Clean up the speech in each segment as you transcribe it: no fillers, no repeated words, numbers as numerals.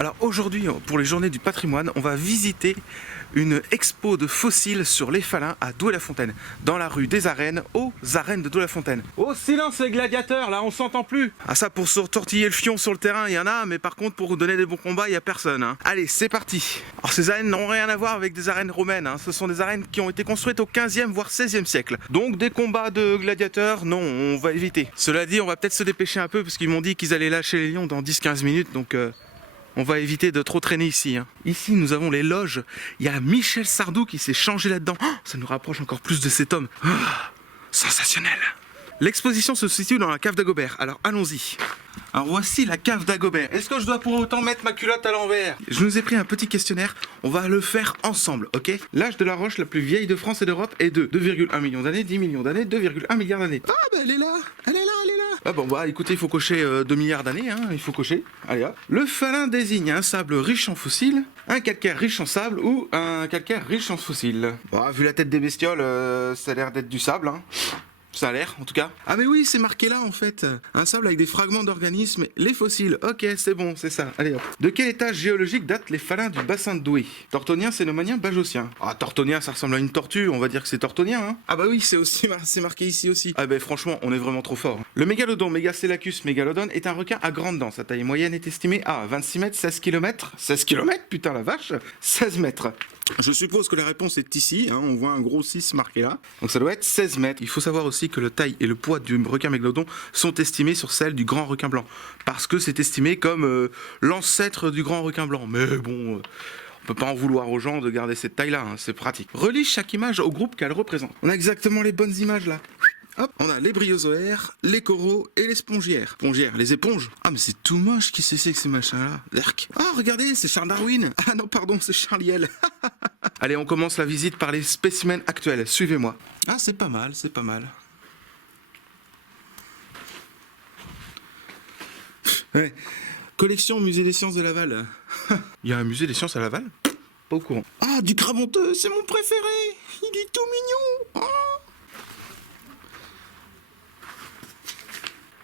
Alors aujourd'hui, pour les journées du patrimoine, on va visiter une expo de fossiles sur les Faluns à Douai-la-Fontaine, dans la rue des Arènes, aux Arènes de Douai-la-Fontaine. Oh, silence les gladiateurs, là on s'entend plus. Ah ça, pour se tortiller le fion sur le terrain, il y en a, mais par contre pour donner des bons combats, il y a personne. Hein. Allez, c'est parti. Alors ces arènes n'ont rien à voir avec des arènes romaines, hein. Ce sont des arènes qui ont été construites au 15e voire 16e siècle. Donc des combats de gladiateurs, non, on va éviter. Cela dit, on va peut-être se dépêcher un peu parce qu'ils m'ont dit qu'ils allaient lâcher les lions dans 10-15 minutes, donc on va éviter de trop traîner ici. Hein. Ici, nous avons les loges. Il y a Michel Sardou qui s'est changé là-dedans. Oh, ça nous rapproche encore plus de cet homme. Oh, sensationnel. L'exposition se situe dans la cave d'Agobert. Alors, allons-y. Alors, voici la cave d'Agobert. Est-ce que je dois pour autant mettre ma culotte à l'envers? Je nous ai pris un petit questionnaire. On va le faire ensemble, ok? L'âge de la roche la plus vieille de France et d'Europe est de 2,1 millions d'années, 10 millions d'années, 2,1 milliards d'années. Ah, bah elle est là. Elle est là, elle est là. Ah bon, bah écoutez, il faut cocher 2 milliards d'années, hein. Il faut cocher. Allez, hop. Le Falun désigne un sable riche en fossiles, un calcaire riche en sable ou un calcaire riche en fossiles. Bah, vu la tête des bestioles, ça a l'air d'être du sable, hein. Ça a l'air, en tout cas. Ah mais oui, c'est marqué là, en fait. Un sable avec des fragments d'organismes, les fossiles. Ok, c'est bon, c'est ça. Allez hop. De quel étage géologique datent les Faluns du bassin de Douai? Tortonien, cénomanien, bajocien. Ah, tortonien, ça ressemble à une tortue, on va dire que c'est tortonien, hein. Ah bah oui, c'est aussi c'est marqué ici aussi. Ah bah franchement, on est vraiment trop fort. Le mégalodon, Megaselachus megalodon, est un requin à grande dent. Sa taille moyenne est estimée à 26 mètres, 16 km. 16 km, putain la vache. 16 mètres. Je suppose que la réponse est ici, hein, on voit un gros 6 marqué là. Donc ça doit être 16 mètres. Il faut savoir aussi que la taille et le poids du requin mégalodon sont estimés sur celle du grand requin blanc. Parce que c'est estimé comme l'ancêtre du grand requin blanc. Mais bon, on peut pas en vouloir aux gens de garder cette taille là, hein, c'est pratique. Relie chaque image au groupe qu'elle représente. On a exactement les bonnes images là. Hop, on a les bryozoaires, les coraux et les spongiaires. Spongiaires, les éponges. Ah mais c'est tout moche, qui c'est que ces machins-là? L'erc. Ah regardez, c'est Charles Darwin. Ah non pardon, c'est Charles Lyell. Allez, on commence la visite par les spécimens actuels. Suivez-moi. Ah c'est pas mal, c'est pas mal. Ouais. Collection Musée des Sciences de Laval. Il y a un musée des sciences à Laval? Pas au courant. Ah, du crabe honteux, c'est mon préféré. Il est tout mignon. Oh.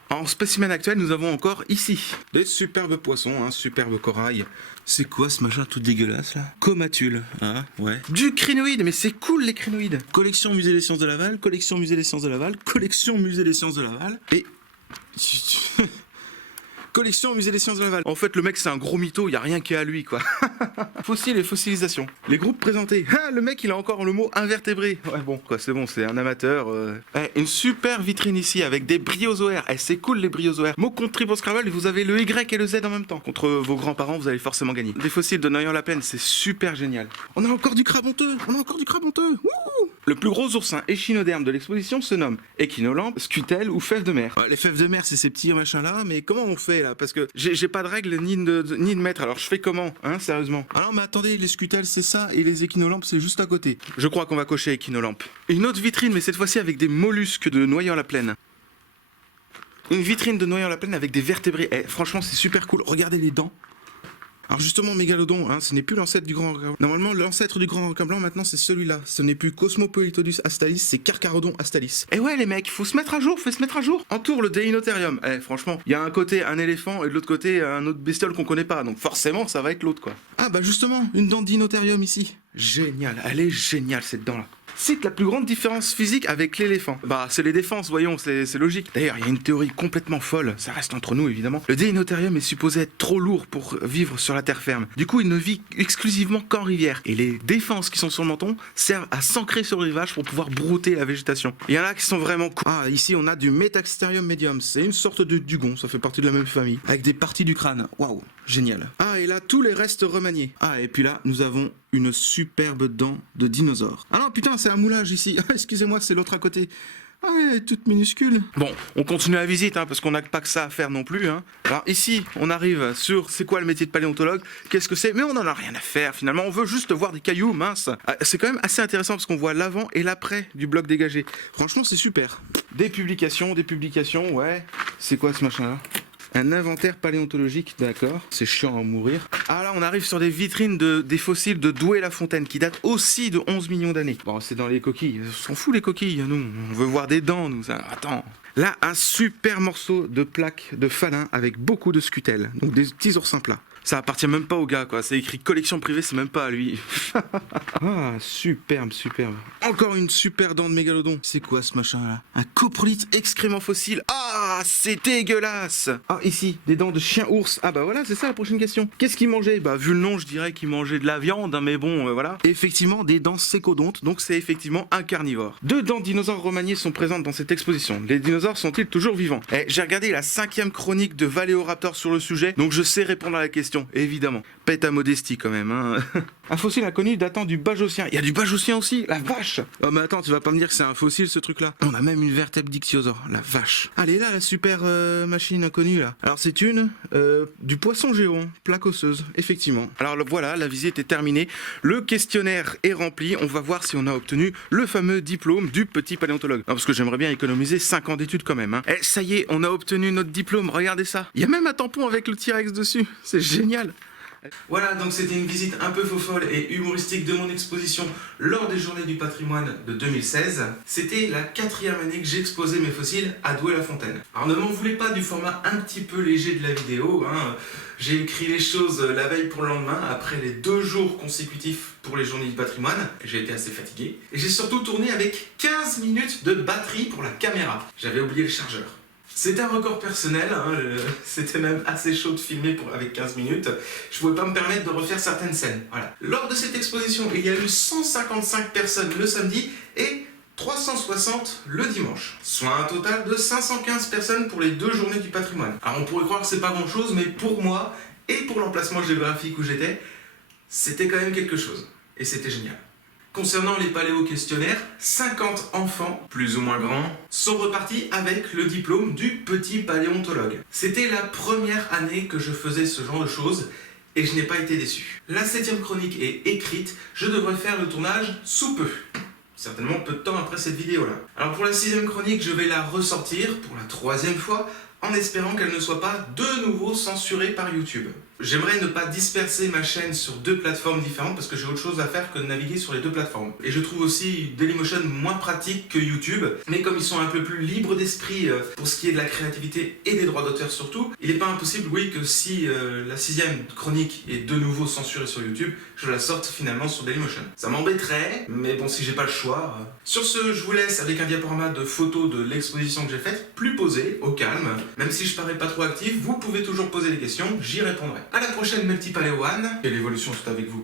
En spécimen actuel, nous avons encore ici des superbes poissons, un superbe corail. C'est quoi ce machin tout dégueulasse là? Comatule, hein, ouais. Du crinoïde, mais c'est cool les crinoïdes. Collection Musée des Sciences de Laval, collection Musée des Sciences de Laval, collection Musée des Sciences de Laval, et... collection Musée des Sciences de Laval. En fait, le mec, c'est un gros mytho, y a rien qui est à lui, quoi. Fossiles et fossilisation. Les groupes présentés. Ah, le mec, il a encore le mot invertébré. Ouais, bon, quoi, c'est bon, c'est un amateur. Une super vitrine ici avec des bryozoaires. C'est cool, les bryozoaires. Mot contre Triple Scrabble, vous avez le Y et le Z en même temps. Contre vos grands-parents, vous allez forcément gagner. Des fossiles de Noyon-la-Plaine, c'est super génial. On a encore du crabe honteux. On a encore du crabe honteux. Wouh! Le plus gros oursin échinoderme de l'exposition se nomme échinolampe, scutel ou fève de mer. Ouais, les fèves de mer, c'est ces petits machins-là, mais comment on fait là? Parce que j'ai pas de règles ni de maître, alors je fais comment, hein, sérieusement? Ah non, mais attendez, les scutels c'est ça, et les échinolampes c'est juste à côté. Je crois qu'on va cocher échinolampe. Une autre vitrine, mais cette fois-ci avec des mollusques de Noyon-la-Plaine. Une vitrine de Noyon-la-Plaine avec des vertébrés. Franchement, c'est super cool. Regardez les dents. Alors justement, Mégalodon, hein, ce n'est plus l'ancêtre du grand requin blanc. Normalement, l'ancêtre du grand requin blanc, maintenant, c'est celui-là. Ce n'est plus Cosmopolitodus astalis, c'est Carcharodon astalis. Eh ouais, les mecs, faut se mettre à jour, faut se mettre à jour. Entoure le Deinotherium. Franchement, il y a un côté un éléphant et de l'autre côté un autre bestiole qu'on connaît pas. Donc forcément, ça va être l'autre, quoi. Ah bah justement, une dent de Deinotherium ici. Génial, elle est géniale cette dent-là. Cite la plus grande différence physique avec l'éléphant. Bah, c'est les défenses, voyons, c'est logique. D'ailleurs, il y a une théorie complètement folle, ça reste entre nous évidemment. Le Deinotherium est supposé être trop lourd pour vivre sur la terre ferme. Du coup, il ne vit exclusivement qu'en rivière. Et les défenses qui sont sur le menton servent à s'ancrer sur le rivage pour pouvoir brouter la végétation. Il y en a qui sont vraiment cool. Ah, ici on a du Metaxterium medium, c'est une sorte de dugon, ça fait partie de la même famille. Avec des parties du crâne, waouh, génial. Ah, et là, tous les restes remaniés. Ah, et puis là, nous avons une superbe dent de dinosaure. Ah non, putain, c'est un moulage ici. Excusez-moi, c'est l'autre à côté. Ah ouais, toute minuscule. Bon, on continue la visite, hein, parce qu'on n'a pas que ça à faire non plus. Hein. Alors ici, on arrive sur c'est quoi le métier de paléontologue, qu'est-ce que c'est, mais on n'en a rien à faire finalement, on veut juste voir des cailloux, mince. Ah, c'est quand même assez intéressant parce qu'on voit l'avant et l'après du bloc dégagé. Franchement, c'est super. Des publications, ouais. C'est quoi ce machin-là? Un inventaire paléontologique, d'accord. C'est chiant à mourir. Ah là, on arrive sur des vitrines des fossiles de Douai-la-Fontaine qui datent aussi de 11 millions d'années. Bon, c'est dans les coquilles. On s'en fout les coquilles, nous. On veut voir des dents, nous. Attends. Là, un super morceau de plaque de Falun avec beaucoup de scutels. Donc des petits oursins plats. Ça appartient même pas au gars, quoi. C'est écrit collection privée, c'est même pas à lui. Ah, superbe, superbe. Encore une super dent de mégalodon. C'est quoi ce machin-là? Un coprolite excrément fossile. Ah, c'est dégueulasse. Ah, ici, des dents de chien-ours. Ah bah voilà, c'est ça la prochaine question. Qu'est-ce qu'il mangeait? Bah vu le nom, je dirais qu'il mangeait de la viande, hein, mais bon, voilà. Et effectivement, des dents sécodontes, donc c'est effectivement un carnivore. 2 dents de dinosaures remaniés sont présentes dans cette exposition. Les dinosaures sont-ils toujours vivants? J'ai regardé la 5e chronique de Valéoraptor sur le sujet, donc je sais répondre à la question, évidemment. Pète à modestie quand même, hein. Un fossile inconnu datant du Bajocien. Il y a du Bajocien aussi, la vache. Oh mais attends, tu vas pas me dire que c'est un fossile ce truc-là? On a même une vertèbre d'ichthyosaure, la vache. Allez là, la super machine inconnue là. Alors c'est du poisson géant, plaque osseuse, effectivement. Alors voilà, la visite est terminée. Le questionnaire est rempli. On va voir si on a obtenu le fameux diplôme du petit paléontologue. Non, parce que j'aimerais bien économiser 5 ans d'études quand même, hein. Ça y est, on a obtenu notre diplôme, regardez ça. Il y a même un tampon avec le T-Rex dessus, c'est génial. Voilà, donc c'était une visite un peu faux-folle et humoristique de mon exposition lors des Journées du patrimoine de 2016. C'était la 4e année que j'exposais mes fossiles à Douai-la-Fontaine. Alors ne m'en voulez pas du format un petit peu léger de la vidéo, hein. J'ai écrit les choses la veille pour le lendemain, après les 2 jours consécutifs pour les Journées du patrimoine. J'ai été assez fatigué. Et j'ai surtout tourné avec 15 minutes de batterie pour la caméra. J'avais oublié le chargeur. C'était un record personnel, hein, c'était même assez chaud de filmer avec 15 minutes. Je pouvais pas me permettre de refaire certaines scènes. Voilà. Lors de cette exposition, il y a eu 155 personnes le samedi et 360 le dimanche. Soit un total de 515 personnes pour les 2 Journées du patrimoine. Alors on pourrait croire que c'est pas grand chose, mais pour moi et pour l'emplacement géographique où j'étais, c'était quand même quelque chose. Et c'était génial. Concernant les paléo-questionnaires, 50 enfants, plus ou moins grands, sont repartis avec le diplôme du petit paléontologue. C'était la première année que je faisais ce genre de choses et je n'ai pas été déçu. La 7e chronique est écrite, je devrais faire le tournage sous peu. Certainement peu de temps après cette vidéo-là. Alors pour la 6e chronique, je vais la ressortir pour la 3e fois en espérant qu'elle ne soit pas de nouveau censurée par YouTube. J'aimerais ne pas disperser ma chaîne sur 2 plateformes différentes parce que j'ai autre chose à faire que de naviguer sur les 2 plateformes. Et je trouve aussi Dailymotion moins pratique que YouTube, mais comme ils sont un peu plus libres d'esprit pour ce qui est de la créativité et des droits d'auteur surtout, il n'est pas impossible, oui, que si la 6e chronique est de nouveau censurée sur YouTube, je la sorte finalement sur Dailymotion. Ça m'embêterait, mais bon, si j'ai pas le choix. Sur ce, je vous laisse avec un diaporama de photos de l'exposition que j'ai faite, plus posé, au calme. Même si je parais pas trop actif, vous pouvez toujours poser des questions, j'y répondrai. À la prochaine, mes petits paléoans, et l'évolution tout avec vous.